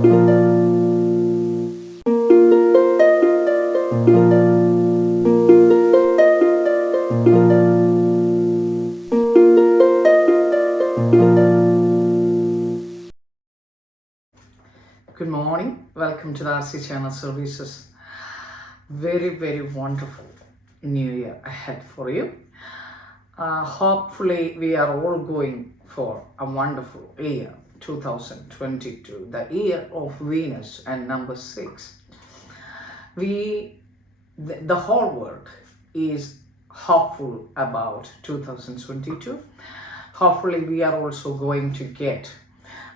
Good morning, welcome to the Rasi channel services. Very wonderful new year ahead for you. Hopefully we are all going for a wonderful year 2022, the year of Venus and number 6. The whole world is hopeful about 2022. Hopefully we are also going to get,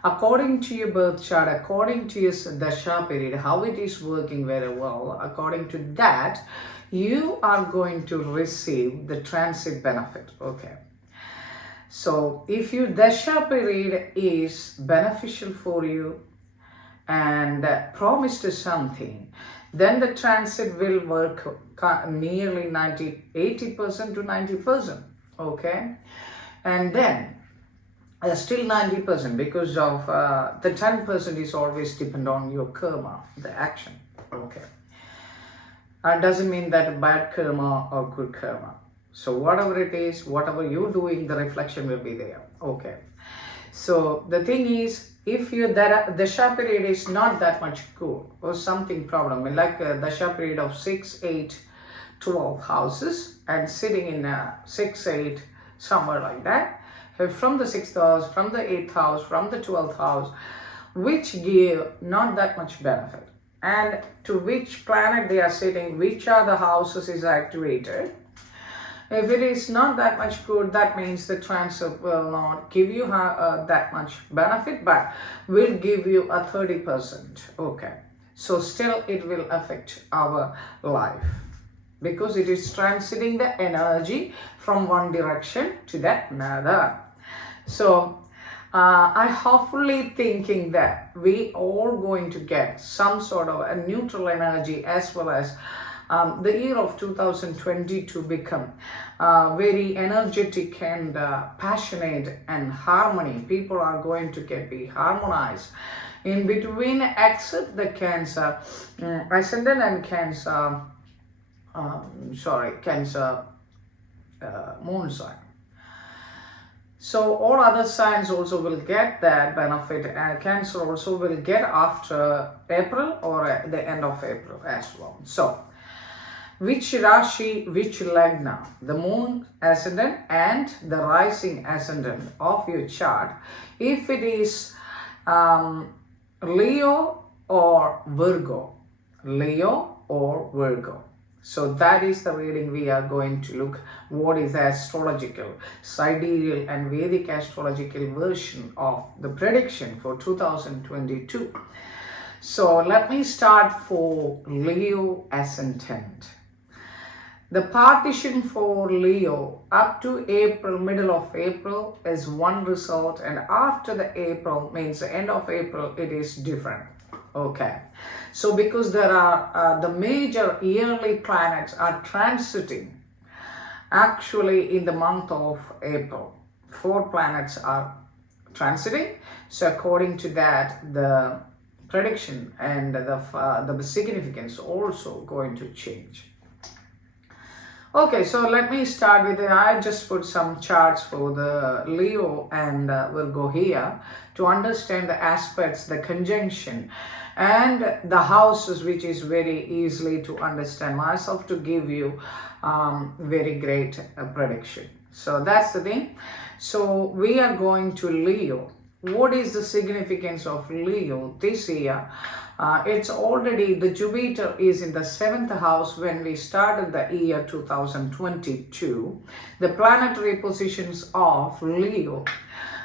according to your birth chart, according to your dasha period, how it is working very well, according to that, you are going to receive the transit benefit. Okay. So if your dasha period is beneficial for you and promised something, then the transit will work nearly 80% to 90%. Okay. And then still 90% because of the 10% is always depend on your karma, the action. Okay. Doesn't mean that bad karma or good karma. So whatever it is, whatever you're doing, the reflection will be there. Okay. So the thing is, if the dasha period is not that much good or something problem, like a dasha period of 6, 8, 12 houses and sitting in 6, 8, somewhere like that, from the 6th house, from the 8th house, from the 12th house, which give not that much benefit, and to which planet they are sitting, which are the houses is activated. If it is not that much good, that means the transit will not give you that much benefit, but will give you a 30%. Okay, so still it will affect our life, because it is transiting the energy from one direction to that another. So I hopefully thinking that we all going to get some sort of a neutral energy, as well as the year of 2020 to become very energetic and passionate and harmony. People are going to be harmonized in between, except the Cancer Ascendant and Cancer Cancer moon sign. So all other signs also will get that benefit. Cancer also will get after April or at the end of April as well. So which Rashi, which Lagna, the moon ascendant and the rising ascendant of your chart, if it is Leo or Virgo, Leo or Virgo. So that is the reading we are going to look. What is the astrological, sidereal and Vedic astrological version of the prediction for 2022. So let me start for Leo Ascendant. The partition for Leo up to April, middle of April is one result, and after the April, means the end of April, it is different. Okay, so because there are the major yearly planets are transiting actually in the month of April. 4 planets are transiting. So according to that, the prediction and the significance also going to change. Okay, so let me start with it. I just put some charts for the Leo and Virgo here to understand the aspects, the conjunction and the houses, which is very easily to understand myself, to give you very great prediction. So that's the thing. So we are going to Leo. What is the significance of Leo this year? It's already, the Jupiter is in the 7th house when we started the year 2022. The planetary positions of Leo,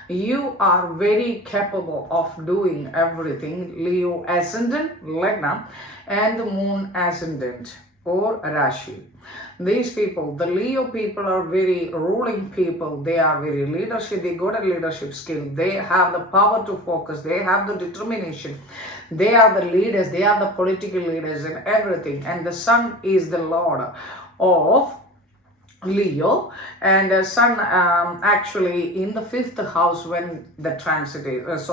you are very capable of doing everything. Leo Ascendant, Lagna, and the Moon Ascendant or Rashi. These people, the Leo people, are very ruling people. They are very leadership. They got a leadership skill. They have the power to focus. They have the determination. They are the leaders. They are the political leaders and everything. And the Sun is the Lord of Leo, and Sun actually in the fifth house when the transit is,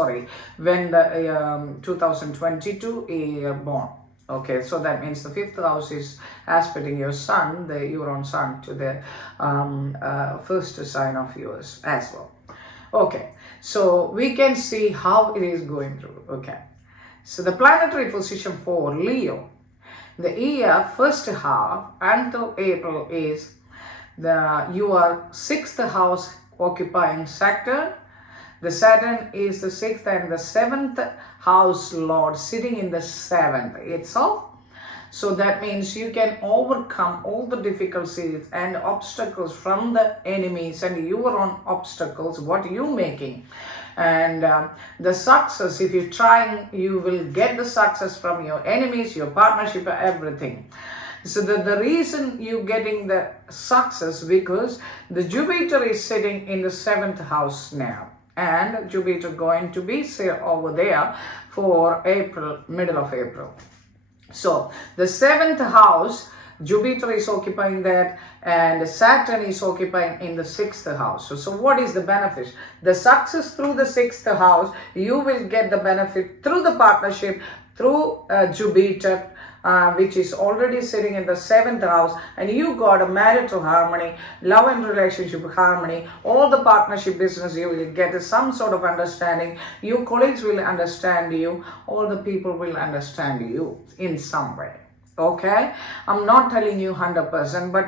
when the 2022 is born. Okay, so that means the fifth house is aspecting your Sun, your own Sun, to the first sign of yours as well. Okay, so we can see how it is going through. Okay, so the planetary position for Leo, the year first half until April is your sixth house occupying Saturn. The Saturn is the sixth and the seventh house lord sitting in the seventh itself. So that means you can overcome all the difficulties and obstacles from the enemies and your own obstacles, what you making. And the success, if you're trying, you will get the success from your enemies, your partnership, everything. So the reason you getting the success because the Jupiter is sitting in the seventh house now. And Jupiter going to be over there for April, middle of April. So the seventh house, Jupiter is occupying that and Saturn is occupying in the sixth house. So what is the benefit? The success through the sixth house, you will get the benefit through the partnership, through Jupiter, which is already sitting in the seventh house, and you got a marital harmony, love and relationship harmony, all the partnership business you will get some sort of understanding, your colleagues will understand you, all the people will understand you in some way. Okay, I'm not telling you 100%, but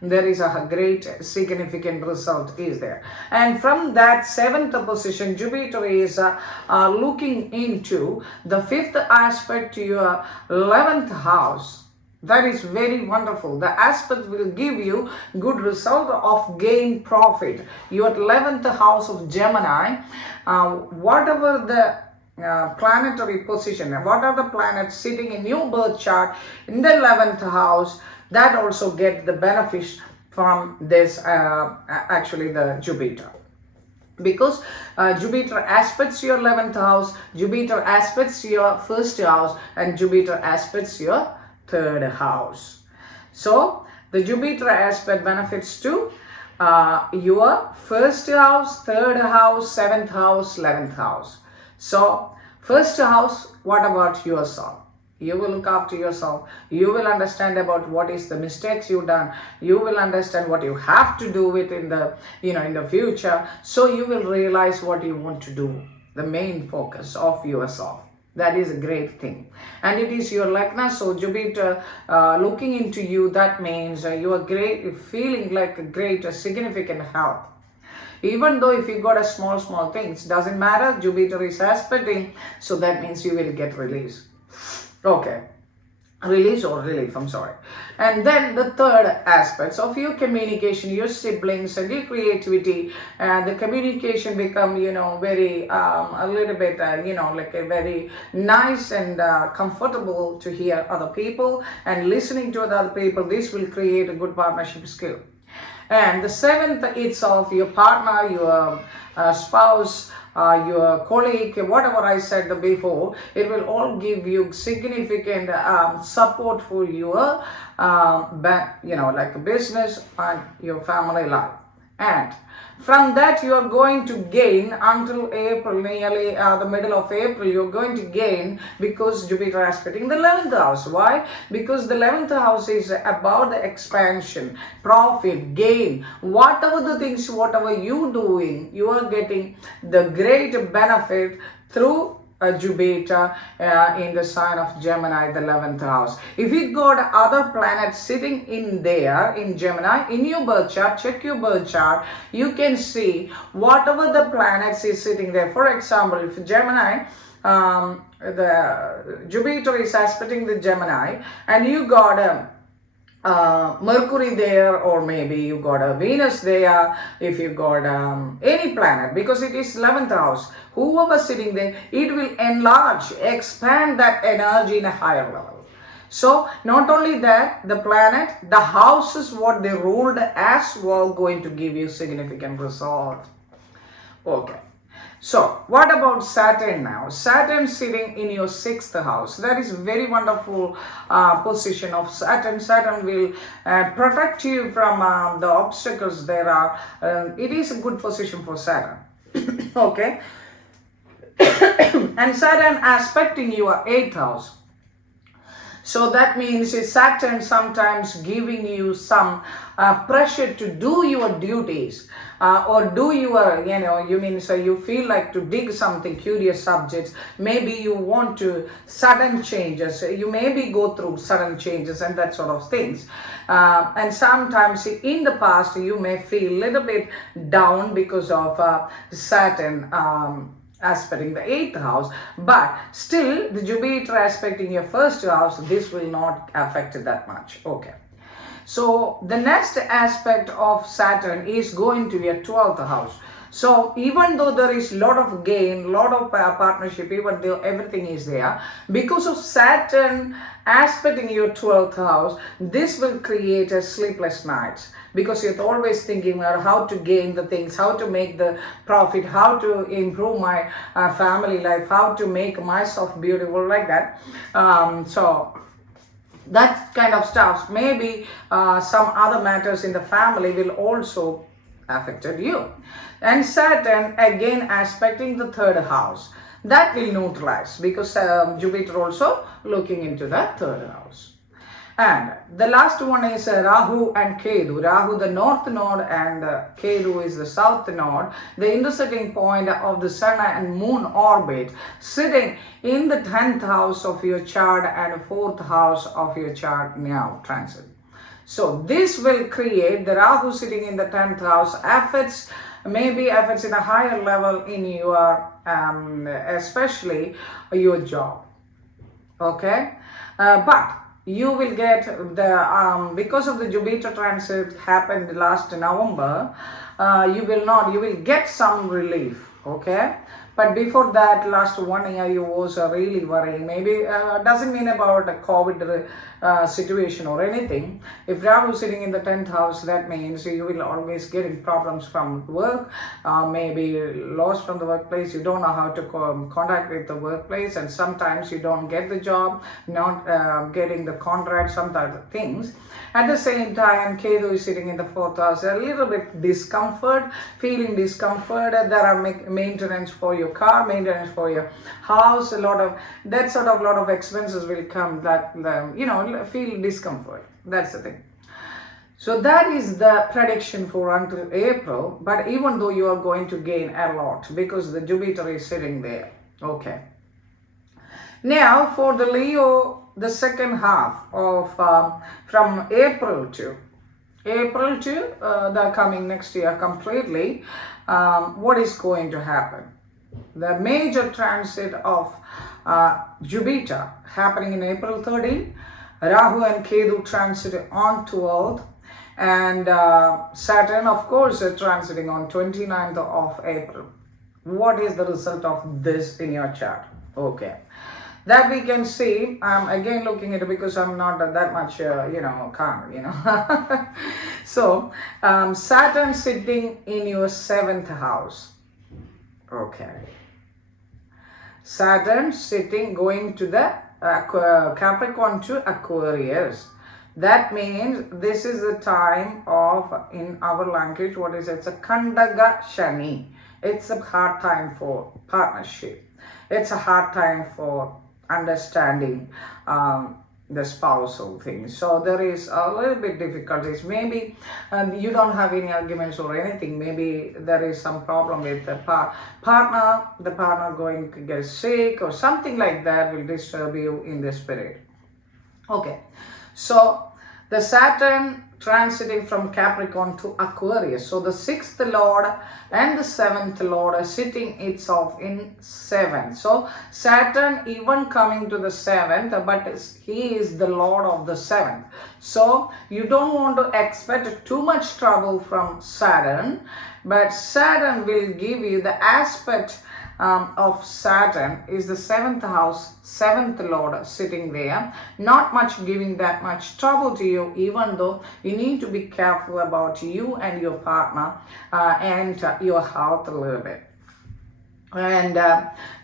there is a great significant result is there. And from that seventh position, Jupiter is looking into the fifth aspect to your 11th house. That is very wonderful. The aspect will give you good result of gain profit. Your 11th house of Gemini, whatever the planetary position, what are the planets sitting in your birth chart in the 11th house, that also get the benefits from this actually the Jupiter, because Jupiter aspects your 11th house, Jupiter aspects your first house, and Jupiter aspects your third house. So the Jupiter aspect benefits to your first house, third house, seventh house, 11th house. So first house, what about yourself? You will look after yourself. You will understand about what is the mistakes you've done. You will understand what you have to do with in the in the future. So you will realize what you want to do. The main focus of yourself. That is a great thing. And it is your Lagna, so Jupiter looking into you, that means you are great, feeling like a great, significant health. Even though if you got a small things, doesn't matter, Jupiter is aspecting, so that means you will get release. Okay, release or relief, I'm sorry. And then the third aspects of your communication, your siblings and your creativity, the communication become, very, a little bit, like a very nice and comfortable to hear other people and listening to other people. This will create a good partnership skill. And the seventh itself, your partner, your spouse, your colleague, whatever I said before, it will all give you significant support for your, like business and your family life. And from that you are going to gain until April, nearly the middle of April, you're going to gain because Jupiter aspecting the 11th house. Why? Because the 11th house is about the expansion, profit, gain, whatever the things, whatever you doing, you are getting the great benefit through Jupiter in the sign of Gemini, the 11th house. If you got other planets sitting in there in Gemini, in your birth chart, check your birth chart, you can see whatever the planets is sitting there. For example, if Gemini, the Jupiter is aspecting the Gemini, and you got Mercury there, or maybe you got a Venus there, if you got any planet, because it is 11th house, whoever sitting there, it will enlarge, expand that energy in a higher level. So not only that, the planet, the houses what they ruled as well going to give you significant result. Okay, So what about Saturn now? Saturn sitting in your 6th house. That is very wonderful position of Saturn. Saturn will protect you from the obstacles there are. It is a good position for Saturn. Okay. And Saturn aspecting your 8th house. So that means Saturn sometimes giving you some pressure to do your duties or do your, so you feel like to dig something, curious subjects. Maybe you want to sudden changes. You maybe go through sudden changes and that sort of things. And sometimes in the past you may feel a little bit down because of Saturn aspecting the 8th house, but still the Jupiter aspecting your 1st house, this will not affect it that much. Okay, so the next aspect of Saturn is going to your 12th house. So even though there is a lot of gain, lot of partnership, even though everything is there, because of Saturn aspecting your 12th house, this will create a sleepless nights, because you're always thinking about how to gain the things, how to make the profit, how to improve my family life, how to make myself beautiful, like that. So that kind of stuff. Maybe some other matters in the family will also affected you. And Saturn again aspecting the 3rd house, that will neutralize, because Jupiter also looking into the 3rd house. And the last one is Rahu and Ketu. Rahu the north node and Ketu is the south node, the intersecting point of the sun and moon orbit, sitting in the 10th house of your chart and 4th house of your chart now transit. So this will create the Rahu sitting in the 10th house affects in a higher level in your especially your job. Okay, but you will get the because of the Jupiter transit happened last November, you will get some relief. Okay, but before that, last 1 year you was really worrying. Maybe doesn't mean about a COVID situation or anything. If Rahu is sitting in the 10th house, that means you will always getting problems from work, maybe lost from the workplace. You don't know how to contact with the workplace, and sometimes you don't get the job, not getting the contract, some other things. At the same time, Ketu is sitting in the 4th house, a little bit feeling discomfort. There are maintenance for your car, maintenance for your house, a lot of expenses will come that, feel discomfort. That's the thing. So that is the prediction for until April, but even though you are going to gain a lot because the Jupiter is sitting there. Okay. Now for the Leo, the second half of from April to the coming next year completely, what is going to happen? The major transit of Jupiter happening in April 13, Rahu and Ketu transit on 12th, and Saturn of course transiting on 29th of April. What is the result of this in your chart? Okay, that we can see. I'm again looking at it because I'm not that much calm, So Saturn sitting in your 7th house. Okay, Saturn sitting going to the Capricorn to Aquarius. That means this is the time of, in our language, what is it? It's a Kandaga Shani. It's a hard time for partnership. It's a hard time for understanding the spousal things. So there is a little bit difficulties. Maybe you don't have any arguments or anything. Maybe there is some problem with the partner. The partner going to get sick or something like that will disturb you in the spirit. Okay, so the Saturn transiting from Capricorn to Aquarius. So the 6th Lord and the 7th Lord are sitting itself in 7th. So Saturn even coming to the 7th, but he is the Lord of the 7th. So you don't want to expect too much trouble from Saturn, but Saturn will give you the aspect of Saturn is the 7th house, 7th Lord sitting there, not much giving that much trouble to you, even though you need to be careful about you and your partner and your health a little bit. And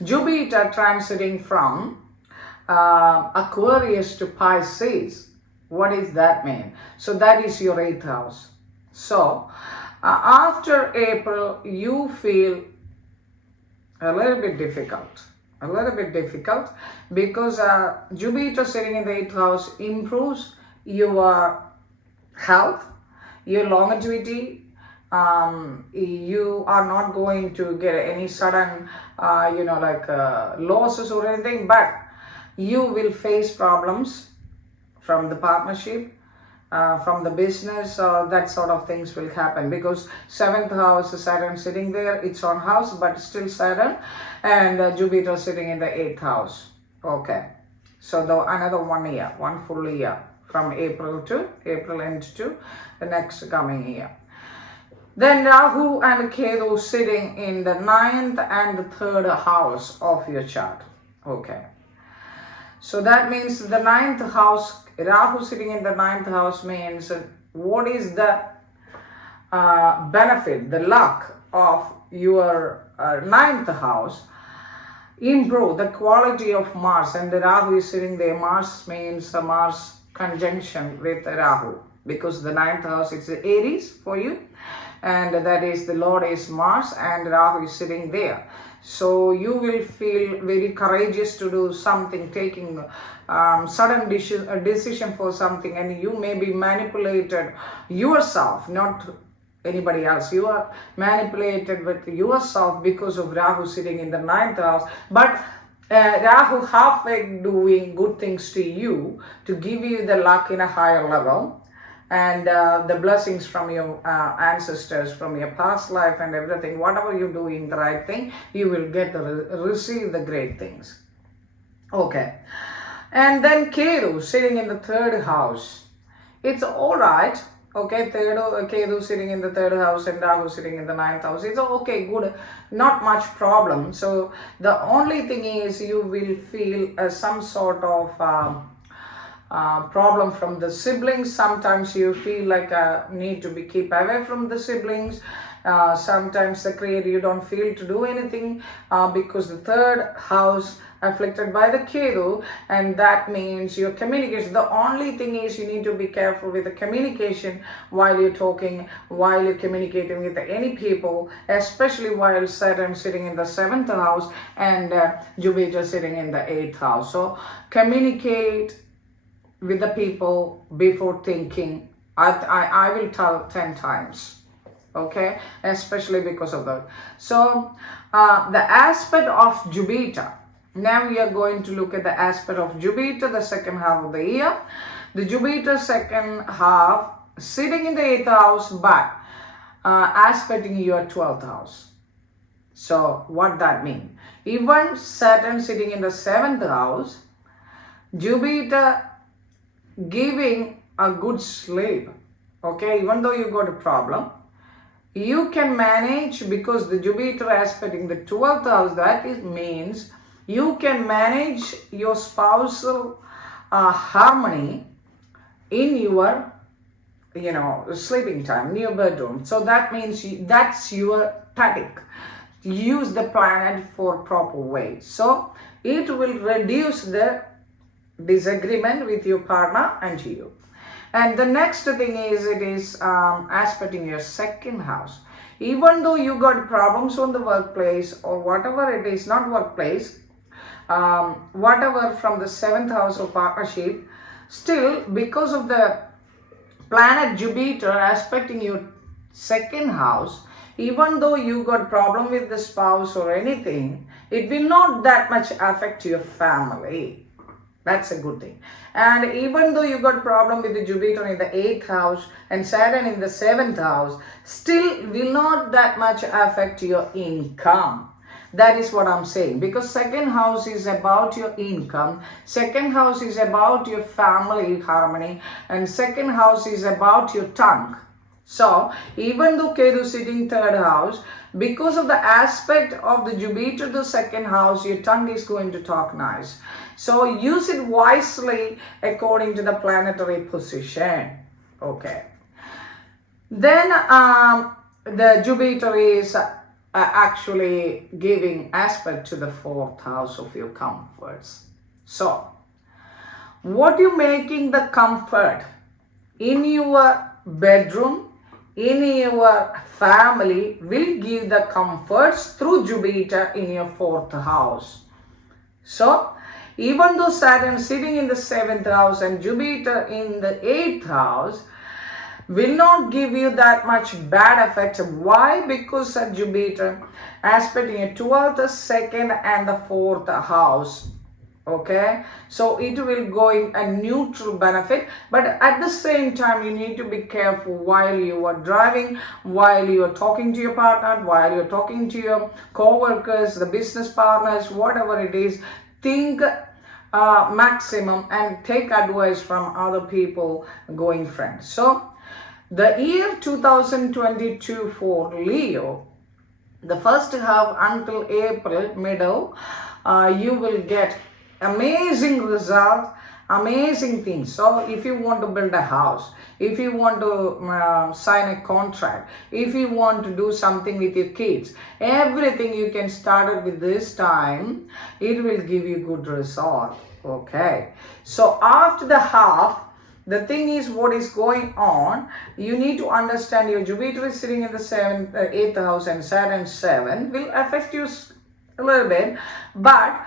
Jupiter transiting from Aquarius to Pisces. What does that mean? So that is your 8th house. So after April, you feel a little bit difficult. Because Jupiter sitting in the 8th house improves your health, your longevity. You are not going to get any sudden, losses or anything, but you will face problems from the partnership, from the business, that sort of things will happen, because 7th house, Saturn sitting there, it's on house, but still Saturn, and Jupiter sitting in the 8th house. Okay, so another 1 year, one full year, from April end to the next coming year. Then Rahu and Ketu sitting in the 9th and the 3rd house of your chart. Okay, so that means the 9th house, Rahu sitting in the 9th house means what is the benefit, the luck of your 9th house? Improve the quality of Mars, and the Rahu is sitting there. Mars means Mars conjunction with Rahu, because the 9th house is Aries for you, and that is the Lord is Mars, and Rahu is sitting there. So you will feel very courageous to do something, taking sudden decision for something, and you may be manipulated yourself, not anybody else. You are manipulated with yourself because of Rahu sitting in the 9th house. But Rahu halfway doing good things to you to give you the luck in a higher level, and the blessings from your ancestors, from your past life and everything. Whatever you do in the right thing, you will get receive the great things. Okay, and then Ketu sitting in the 3rd house. It's all right. Okay, Ketu sitting in the 3rd house and Rahu sitting in the 9th house. It's okay, good, not much problem. So the only thing is you will feel some sort of problem from the siblings. Sometimes you feel like need to be keep away from the siblings. Sometimes you don't feel to do anything because the 3rd house afflicted by the Ketu, and that means your communication. The only thing is you need to be careful with the communication while you're talking, while you're communicating with any people, especially while Saturn sitting in the 7th house and Jupiter sitting in the 8th house. So communicate with the people before thinking. I will tell 10 times. Okay, especially because of that. So the aspect of Jupiter. Now we are going to look at the aspect of Jupiter, the 2nd half of the year. The Jupiter 2nd half sitting in the 8th house, but aspecting your 12th house. So what that mean? Even Saturn sitting in the 7th house, Jupiter giving a good sleep. Okay, even though you got a problem, you can manage, because the Jupiter aspecting the 12th house, that means you can manage your spousal harmony in your sleeping time, in your bedroom. So that means that's your tactic. Use the planet for proper way. So it will reduce the disagreement with your partner and you. And the next thing is it is aspecting your 2nd house. Even though you got problems on the workplace or whatever it is, not workplace, whatever from the 7th house of partnership, still because of the planet Jupiter aspecting your 2nd house, even though you got problem with the spouse or anything, it will not that much affect your family. That's a good thing. And even though you got problem with the Jupiter in the 8th house and Saturn in the 7th house, still will not that much affect your income. That is what I'm saying, because 2nd house is about your income, 2nd house is about your family harmony, and 2nd house is about your tongue. So even though Ketu sitting 3rd house, because of the aspect of the Jupiter to 2nd house, your tongue is going to talk nice. So use it wisely according to the planetary position. Okay. Then the Jupiter is actually giving aspect to the fourth house of your comforts. So, what you making the comfort in your bedroom, in your family, will give the comforts through Jupiter in your fourth house. So, even though Saturn sitting in the seventh house and Jupiter in the eighth house will not give you that much bad effect. Why? Because Jupiter aspecting your 12th, second and the fourth house. Okay, so it will go in a neutral benefit, but at the same time you need to be careful while you are driving, while you are talking to your partner, while you're talking to your co-workers, the business partners, whatever it is. Think maximum and take advice from other people, going friends. So the year 2022 for Leo, the first half until April middle, you will get amazing result, amazing things. So if you want to build a house, if you want to sign a contract, if you want to do something with your kids, everything you can start it with this time, it will give you good result. Okay, so after the half, the thing is what is going on, you need to understand your Jupiter is sitting in the 8th house and Saturn 7 will affect you a little bit, but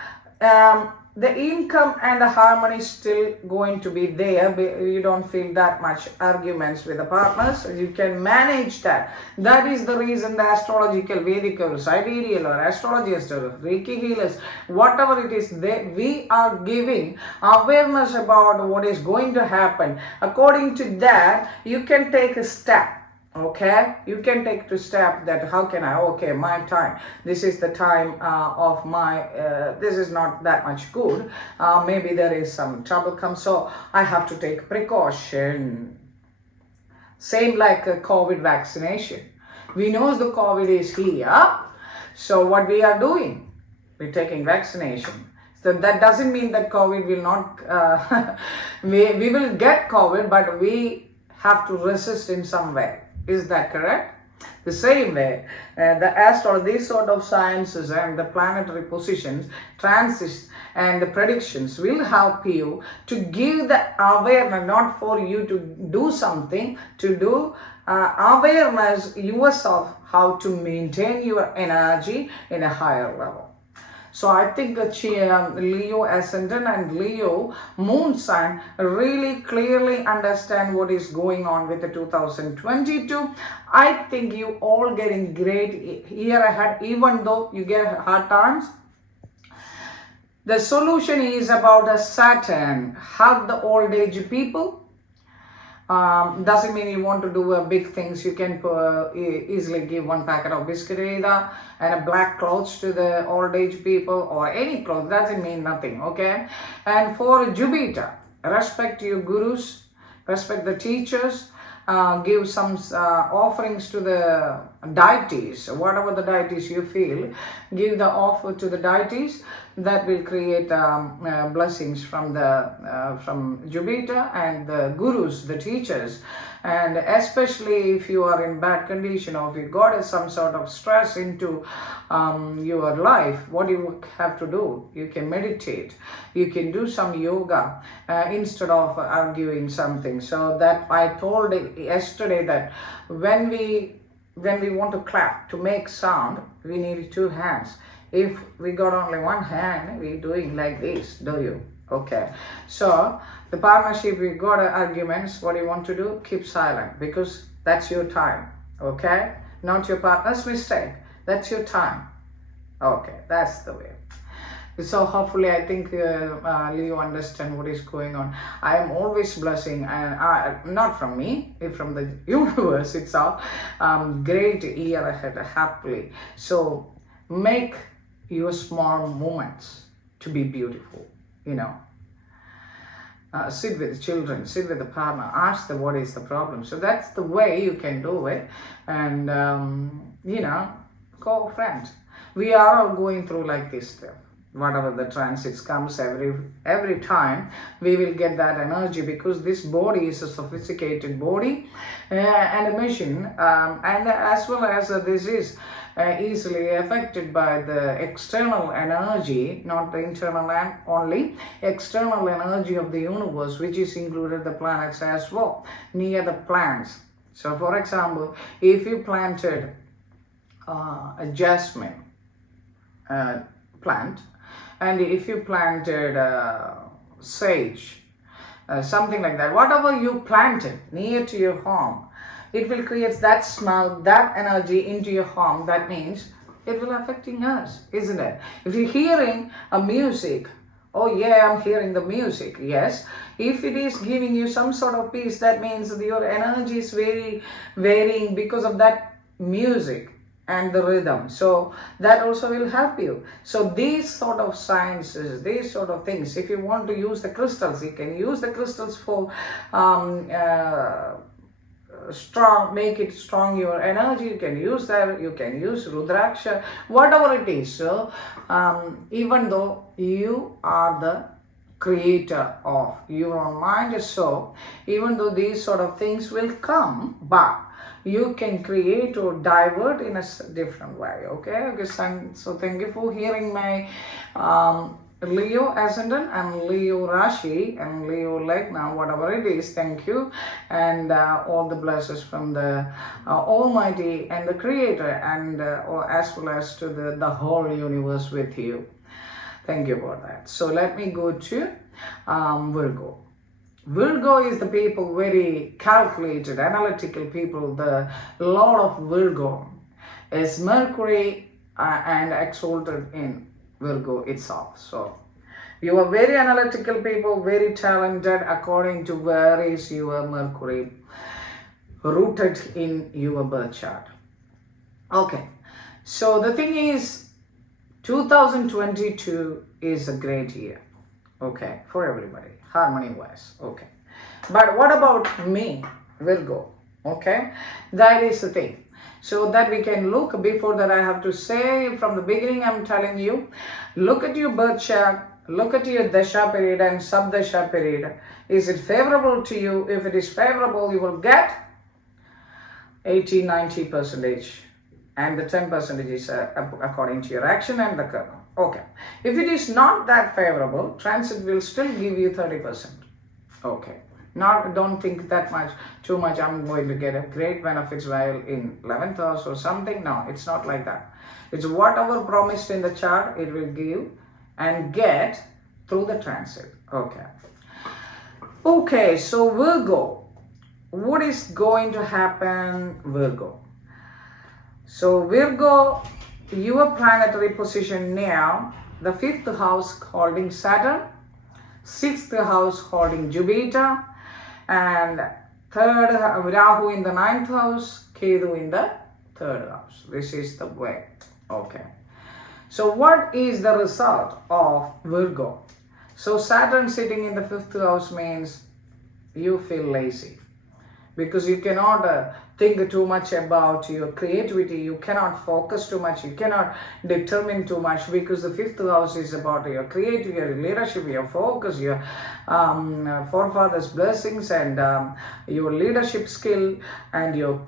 the income and the harmony is still going to be there. You don't feel that much arguments with the partners. You can manage that. That is the reason the astrological, Vedic, or sidereal, or astrologist, or Reiki healers, whatever it is, we are giving awareness about what is going to happen. According to that, you can take a step. Okay, you can take to step that how can I, okay, my time, this is the time of my, this is not that much good, maybe there is some trouble come, so I have to take precaution. Same like a COVID vaccination. We know the COVID is here, so what we are doing? We're taking vaccination. So that doesn't mean that COVID will not, we will get COVID, but we have to resist in some way. Is that correct? The same way, these sort of sciences and the planetary positions, transits and the predictions will help you to give the awareness, not for you to do something, to do awareness yourself, how to maintain your energy in a higher level. So I think Leo Ascendant and Leo Moon sign really clearly understand what is going on with the 2022. I think you all getting great year ahead, even though you get hard times. The solution is about a Saturn. Help the old age people. Doesn't mean you want to do big things. You can easily give one packet of biscuit either and a black clothes to the old age people, or any clothes. Doesn't mean nothing. Okay, and for Jupiter, respect your gurus, respect the teachers, give some offerings to the deities, whatever the deities you feel, give the offer to the deities. That will create blessings from Jupiter and the gurus, the teachers. And especially if you are in bad condition, or if you got some sort of stress into your life, what you have to do? You can meditate, you can do some yoga instead of arguing something. So that I told yesterday that when we want to clap, to make sound, we need two hands. If we got only one hand, we doing like this, do you? Okay, so the partnership, we got arguments, what you want to do? Keep silent, because that's your time. Okay, not your partner's mistake, that's your time. Okay, that's the way. So hopefully I think Leo understand what is going on. I am always blessing, and not from me, from the universe itself. Great year ahead, happily. So make your small moments to be beautiful, sit with children, sit with the partner, ask them what is the problem. So that's the way you can do it. And go friends. We are all going through like this stuff. Whatever the transits comes every time, we will get that energy, because this body is a sophisticated body and a machine, and as well as this is easily affected by the external energy, not the internal and only external energy of the universe, which is included the planets as well, near the plants. So for example, if you planted a jasmine plant, and if you planted sage, something like that, whatever you planted near to your home, it will create that smell, that energy into your home. That means it will affecting us, isn't it? If you're hearing a music, oh yeah, I'm hearing the music, yes. If it is giving you some sort of peace, that means your energy is very varying because of that music and the rhythm. So that also will help you. So these sort of sciences, these sort of things, if you want to use the crystals, you can use the crystals for strong, make it strong your energy. You can use that, you can use rudraksha, whatever it is. So even though you are the creator of your own mind, so even though these sort of things will come, but you can create or divert in a different way. Okay, so thank you for hearing my Leo Ascendant and Leo Rasi and Leo Lagna, whatever it is. Thank you, and all the blessings from the Almighty and the Creator, and as well as to the whole universe with you. Thank you for that. So let me go to Virgo. Virgo is the people, very calculated, analytical people. The Lord of Virgo is Mercury and exalted in Virgo itself. So you are very analytical people, very talented according to where is your Mercury rooted in your birth chart. Okay, so the thing is, 2022 is a great year, okay, for everybody, harmony wise. Okay, but what about me, Virgo? Okay, that is the thing. So that we can look, before that I have to say from the beginning, I'm telling you, look at your birth chart, look at your dasha period and subdasha period. Is it favorable to you? If it is favorable, you will get 80-90%, and the 10% is according to your action and the karma. Okay, if it is not that favorable, transit will still give you 30%. Okay, don't think that much, too much, I'm going to get a great benefits while in 11th house or something. No, it's not like that. It's whatever promised in the chart, it will give and get through the transit. Okay. Okay, so Virgo, what is going to happen, Virgo? So Virgo, your planetary position now, the 5th house holding Saturn, 6th house holding Jupiter, and 3rd Rahu in the 9th house, Ketu in the 3rd house. This is the way. Okay. So what is the result of Virgo? So Saturn sitting in the 5th house means you feel lazy, because you cannot think too much about your creativity, you cannot focus too much, you cannot determine too much, because the 5th house is about your creativity, your leadership, your focus, your forefathers' blessings, and your leadership skill, and your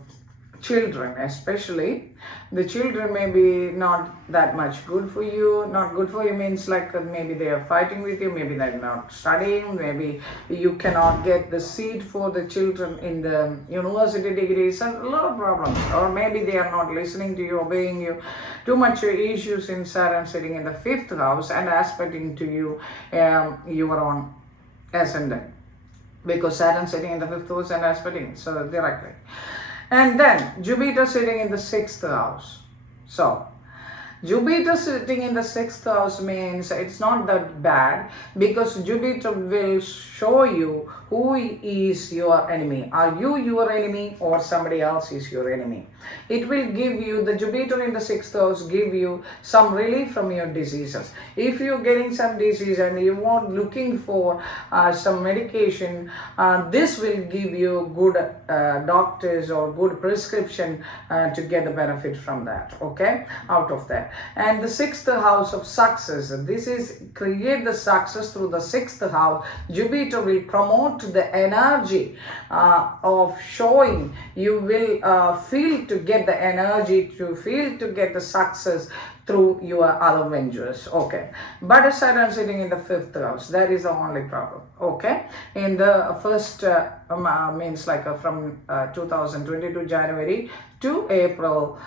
children. Especially the children may be not that much good for you. Not good for you means like maybe they are fighting with you, maybe they're not studying, maybe you cannot get the seat for the children in the university degrees, and a lot of problems, or maybe they are not listening to you, obeying you. Too much issues in Saturn sitting in the 5th house and aspecting to you your own ascendant, because Saturn sitting in the 5th house and aspecting so directly. And then Jupiter sitting in the 6th house. So Jupiter sitting in the 6th house means it's not that bad, because Jupiter will show you who is your enemy. Are you your enemy, or somebody else is your enemy? It will give you, the Jupiter in the 6th house give you some relief from your diseases. If you're getting some disease and you want looking for some medication, this will give you good doctors or good prescription to get the benefit from that, okay, out of that. Okay, and the sixth house of success. This is create the success through the sixth house. Jupiter will promote the energy of showing. You will feel to get the energy to feel to get the success through your other ventures. Okay, but a Saturn sitting in the fifth house, that is the only problem. Okay, in the first means like from 2022 January to April,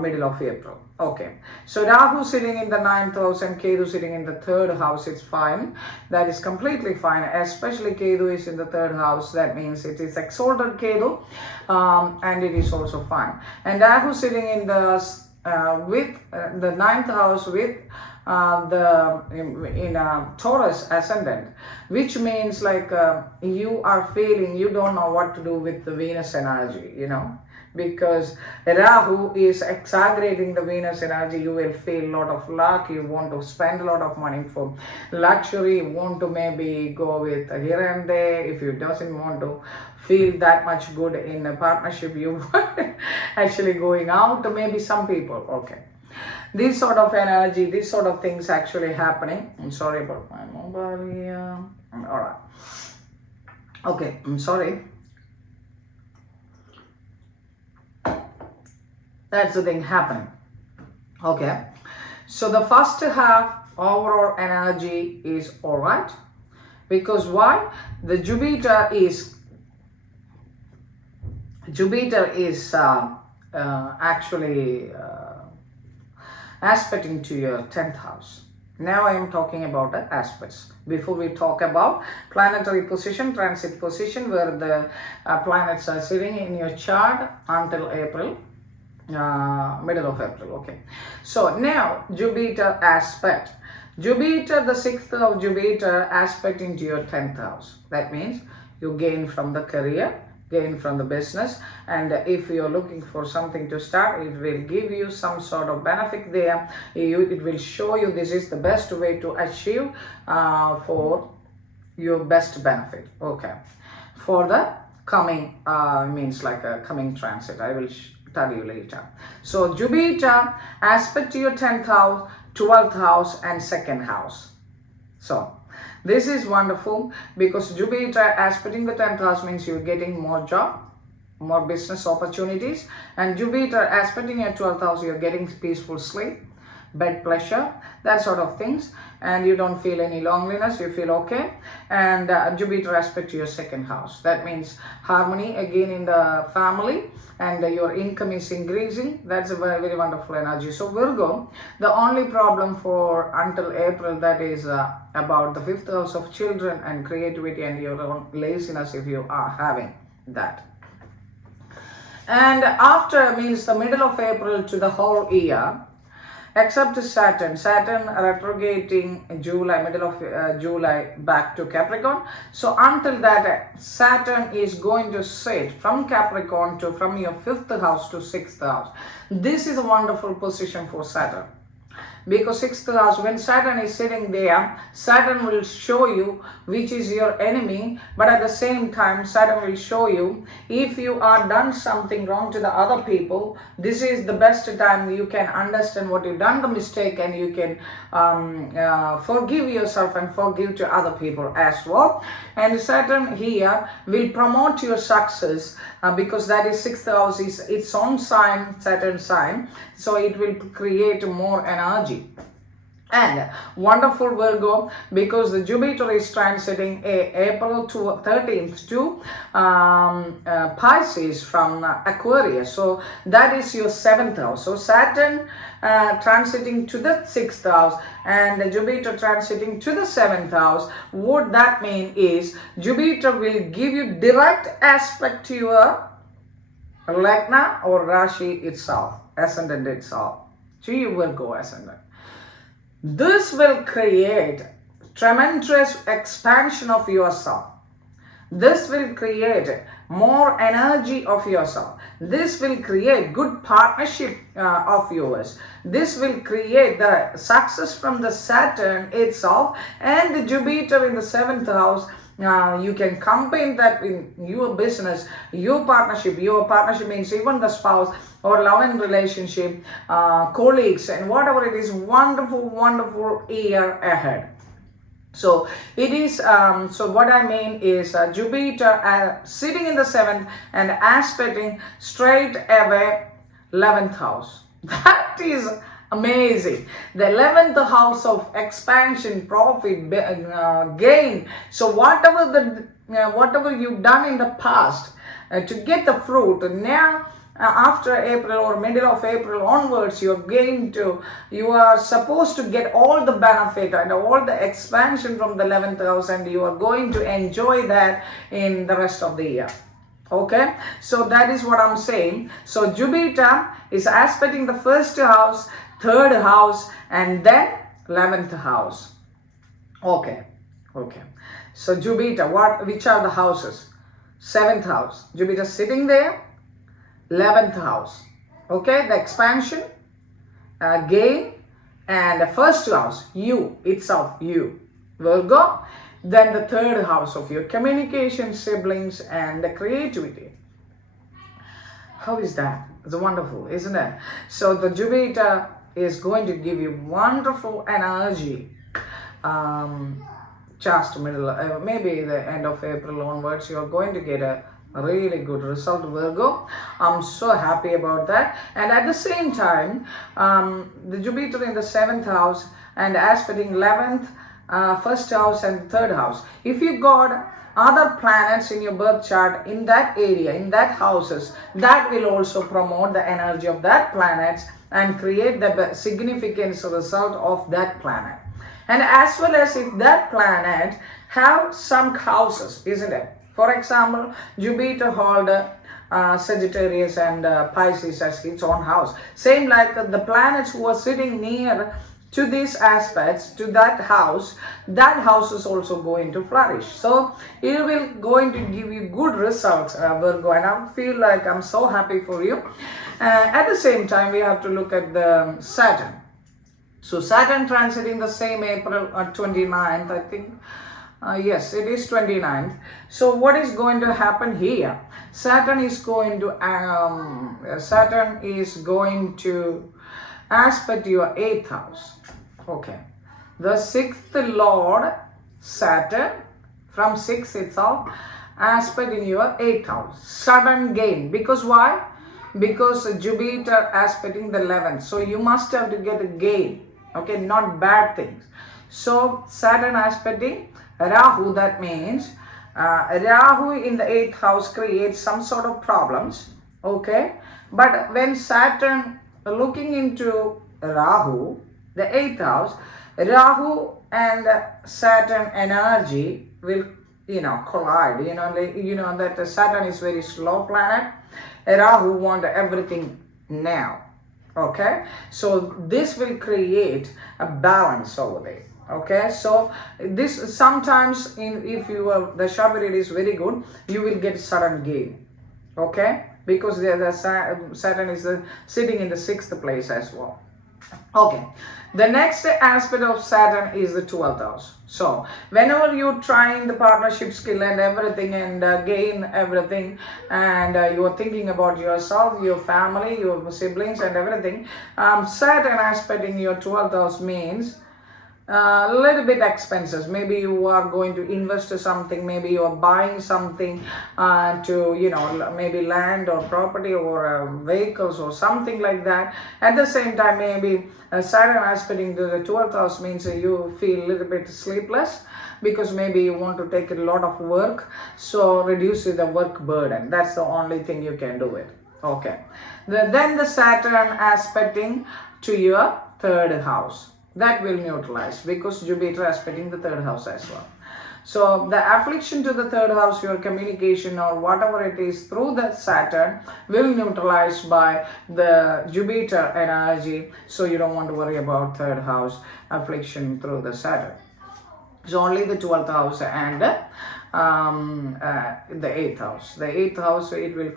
middle of April. Okay, so Rahu sitting in the ninth house and Ketu sitting in the third house, it's fine. That is completely fine, especially Ketu is in the third house. That means it is exalted Ketu, and it is also fine. And Rahu sitting in the with the ninth house with Taurus Ascendant, which means like you are feeling you don't know what to do with the Venus energy, you know, because Rahu is exaggerating the Venus energy. You will feel a lot of luck, you want to spend a lot of money for luxury, you want to maybe go with here and there. If you doesn't want to feel that much good in a partnership, you actually going out, maybe some people. Okay, this sort of energy, these sort of things actually happening. I'm sorry about my mobile here. All right, okay, I'm sorry. That's the thing happening. Okay, so the first half overall energy is all right, because why? The Jupiter is actually aspecting to your 10th house. Now I am talking about the aspects. Before we talk about planetary position, transit position, where the planets are sitting in your chart until April, middle of April. Okay, so now Jupiter aspect. Jupiter, the sixth of Jupiter aspect into your 10th house. That means you gain from the career, gain from the business, and if you're looking for something to start, it will give you some sort of benefit there. It will show you this is the best way to achieve for your best benefit. Okay, for the coming means like a coming transit, I will tell you later. So Jupiter aspect to your 10th house, 12th house and 2nd house. So this is wonderful, because Jupiter aspecting the 10th house means you're getting more job, more business opportunities, and Jupiter aspecting your 12th house, you're getting peaceful sleep, bed pleasure, that sort of things, and you don't feel any loneliness, you feel okay. And Jupiter aspect to your 2nd house, that means harmony again in the family, and your income is increasing. That's a very, very wonderful energy. So Virgo, the only problem for until April, that is about the 5th house of children and creativity and your own laziness, if you are having that. And after means the middle of April to the whole year, except Saturn retrograding July, middle of July back to Capricorn. So until that, Saturn is going to sit from Capricorn to from your 5th house to 6th house. This is a wonderful position for Saturn, because 6th house, when Saturn is sitting there, Saturn will show you which is your enemy, but at the same time Saturn will show you if you are done something wrong to the other people, this is the best time you can understand what you've done the mistake, and you can forgive yourself and forgive to other people as well. And Saturn here will promote your success, because that is 6th house is its own sign, Saturn sign, so it will create more energy. And wonderful Virgo, because the Jupiter is transiting April 13th to Pisces from Aquarius. So that is your 7th house. So Saturn transiting to the 6th house and Jupiter transiting to the 7th house. What that means is Jupiter will give you direct aspect to your Lagna or Rasi itself, Ascendant itself, to your Virgo Ascendant. This will create tremendous expansion of yourself. This will create more energy of yourself. This will create good partnership of yours. This will create the success from the Saturn itself and the Jupiter in the 7th house. You can combine that in your business, your partnership. Your partnership means even the spouse. or love and relationship, colleagues, and whatever it is, wonderful year ahead. So it is, so what I mean is Jupiter sitting in the 7th and aspecting straight away 11th house. That is amazing. The 11th house of expansion, profit, gain. So whatever you've done in the past to get the fruit, now after April or middle of April onwards, you are supposed to get all the benefit and all the expansion from the 11th house, and you are going to enjoy that in the rest of the year. Okay, so that is what I'm saying. So Jupiter is aspecting the 1st house, 3rd house, and then 11th house. Okay. So Jupiter, which are the houses? 7th house, Jupiter sitting there. 11th house, okay, the expansion, gain, and the 1st house, you itself, you, Virgo. Then the 3rd house of your communication, siblings, and the creativity. How is that? It's wonderful, isn't it? So the Jupiter is going to give you wonderful energy. Just middle, maybe the end of April onwards, you are going to get a really good result, Virgo. I'm so happy about that. And at the same time, the Jupiter in the 7th house and aspecting 11th, 1st house and 3rd house. If you got other planets in your birth chart in that area, in that houses, that will also promote the energy of that planet and create the significance result of that planet. And as well as if that planet have some houses, isn't it? For example, Jupiter hold Sagittarius and Pisces as its own house. Same like the planets who are sitting near to these aspects, to that house is also going to flourish. So it will going to give you good results, Virgo, and I feel like I'm so happy for you. At the same time, we have to look at the Saturn. So Saturn transiting the same April 29th, I think. Yes, it is 29th. So what is going to happen here? Saturn is going to aspect your 8th house. Okay. The 6th Lord, Saturn, from 6 itself, aspect in your 8th house. Sudden gain. Because why? Because Jupiter aspecting the 11th. So you must have to get a gain. Okay, not bad things. So Saturn aspecting Rahu, that means Rahu in the 8th house creates some sort of problems. Okay, but when Saturn looking into Rahu, the 8th house, Rahu and Saturn energy will collide. You know that Saturn is very slow planet. Rahu want everything now. Okay, so this will create a balance over there. Okay, so this sometimes if the Dasha period is very good, you will get sudden gain. Okay, because the Saturn is sitting in the 6th place as well. Okay, the next aspect of Saturn is the 12th house. So whenever you trying the partnership skill and everything and gain everything, and you are thinking about yourself, your family, your siblings and everything, Saturn aspect in your 12th house means a little bit expenses. Maybe you are going to invest something, maybe you are buying something to maybe land or property or vehicles or something like that. At the same time, maybe Saturn aspecting to the 12th house means you feel a little bit sleepless because maybe you want to take a lot of work, so reduce the work burden. That's the only thing you can do it. Okay, then the Saturn aspecting to your 3rd house, that will neutralize because Jupiter aspecting the 3rd house as well. So the affliction to the 3rd house, your communication or whatever it is through the Saturn will neutralize by the Jupiter energy. So you don't want to worry about 3rd house affliction through the Saturn. So only the 12th house and the 8th house. The 8th house, it will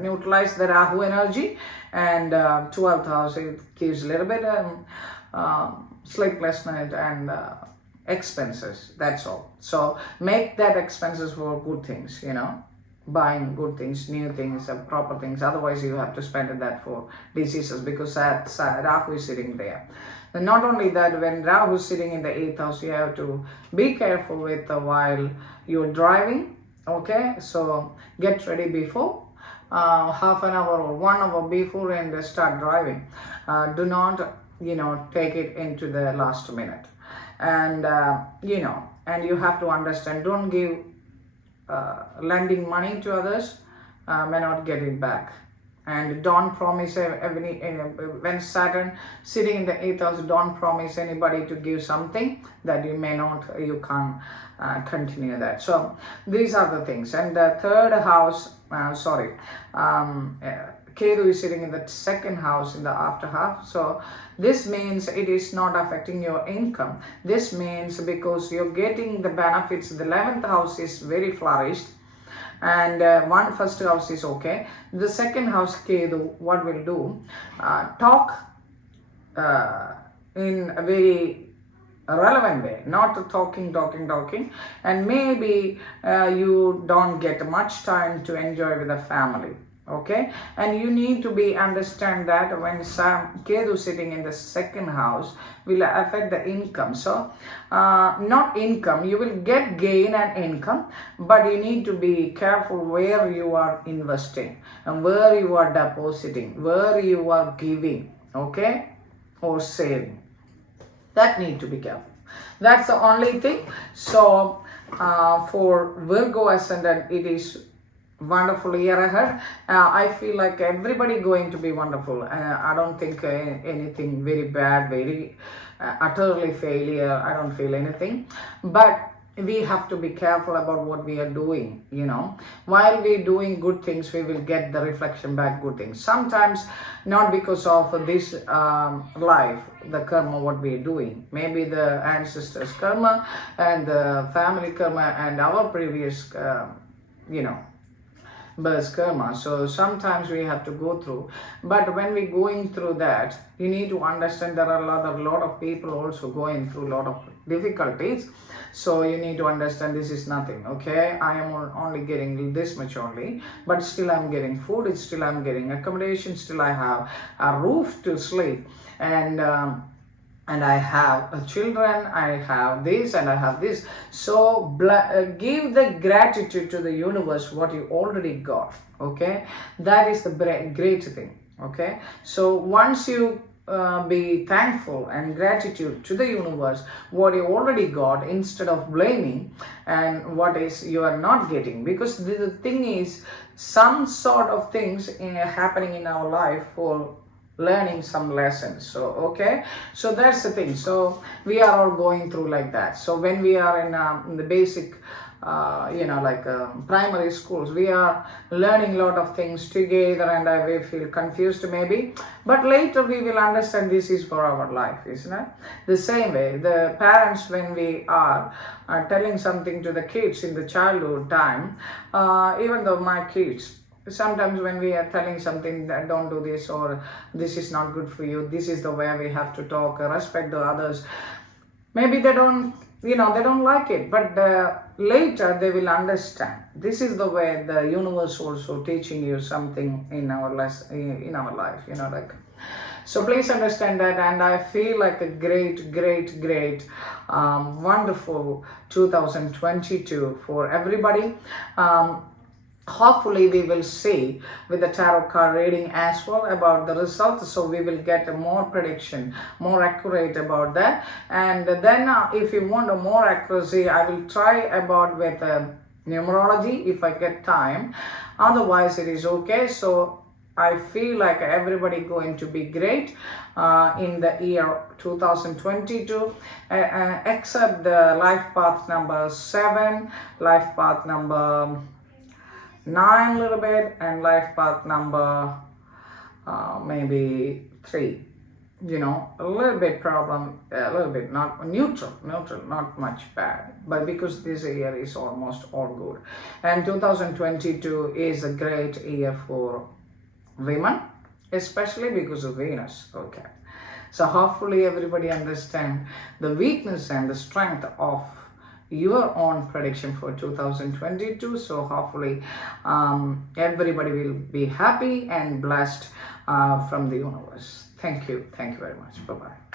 neutralize the Rahu energy, and 12th house, it gives a little bit sleepless night and expenses. That's all. So make that expenses for good things, buying good things, new things, proper things. Otherwise, you have to spend that for diseases, because Rahu is sitting there. And not only that, when Rahu is sitting in the 8th house, you have to be careful with while you're driving. Okay, so get ready before half an hour or 1 hour before and start driving. Do not, take it into the last minute. And and you have to understand, don't give lending money to others, may not get it back. And don't promise when Saturn sitting in the 8th house, don't promise anybody to give something that you can't continue that. So these are the things. And the third house, Ketu is sitting in the 2nd house in the after half. So this means it is not affecting your income. This means because you're getting the benefits, the 11th house is very flourished, and first house is okay. The 2nd house, Ketu, what will do? Talk in a very relevant way, not talking, and maybe you don't get much time to enjoy with the family. Okay, and you need to understand that when Ketu sitting in the 2nd house will affect the income. So not income, you will get gain and income, but you need to be careful where you are investing and where you are depositing, where you are giving, okay, or saving. That need to be careful. That's the only thing. So for Virgo Ascendant, it is wonderful year ahead. I feel like everybody going to be wonderful. I don't think anything very bad, very utterly failure. I don't feel anything, but we have to be careful about what we are doing. While we're doing good things, we will get the reflection back, good things. Sometimes not because of this life, the karma what we are doing, maybe the ancestors karma and the family karma and our previous birth karma. So sometimes we have to go through, but when we're going through that, you need to understand there are a lot of people also going through a lot of difficulties. So you need to understand this is nothing. Okay, I am only getting this much only, but still I'm getting food, still I'm getting accommodation, still I have a roof to sleep, and I have children, I have this and I have this. So give the gratitude to the universe what you already got. Okay, that is the great thing. Okay, so once you be thankful and gratitude to the universe what you already got, instead of blaming and what is you are not getting, because the thing is some sort of things happening in our life for learning some lessons. So okay, so that's the thing. So we are all going through like that. So when we are in the basic primary schools, we are learning a lot of things together, and I will feel confused maybe, but later we will understand this is for our life, isn't it? The same way the parents, when we are telling something to the kids in the childhood time, even though my kids, sometimes when we are telling something that don't do this, or this is not good for you, this is the way we have to talk, respect the others, maybe they don't like it, but later they will understand this is the way the universe also teaching you something in our life, so please understand that. And I feel like a great wonderful 2022 for everybody. Hopefully we will see with the tarot card reading as well about the results, so we will get a more prediction, more accurate about that. And then if you want a more accuracy, I will try about with numerology if I get time, otherwise it is okay. So I feel like everybody going to be great in the year 2022, except the life path number 7, life path number 9 a little bit, and life path number maybe 3, a little bit problem, a little bit not neutral, not much bad, but because this year is almost all good. And 2022 is a great year for women, especially because of Venus. Okay, so hopefully everybody understand the weakness and the strength of your own prediction for 2022. So hopefully everybody will be happy and blessed from the universe. Thank you very much. Bye bye.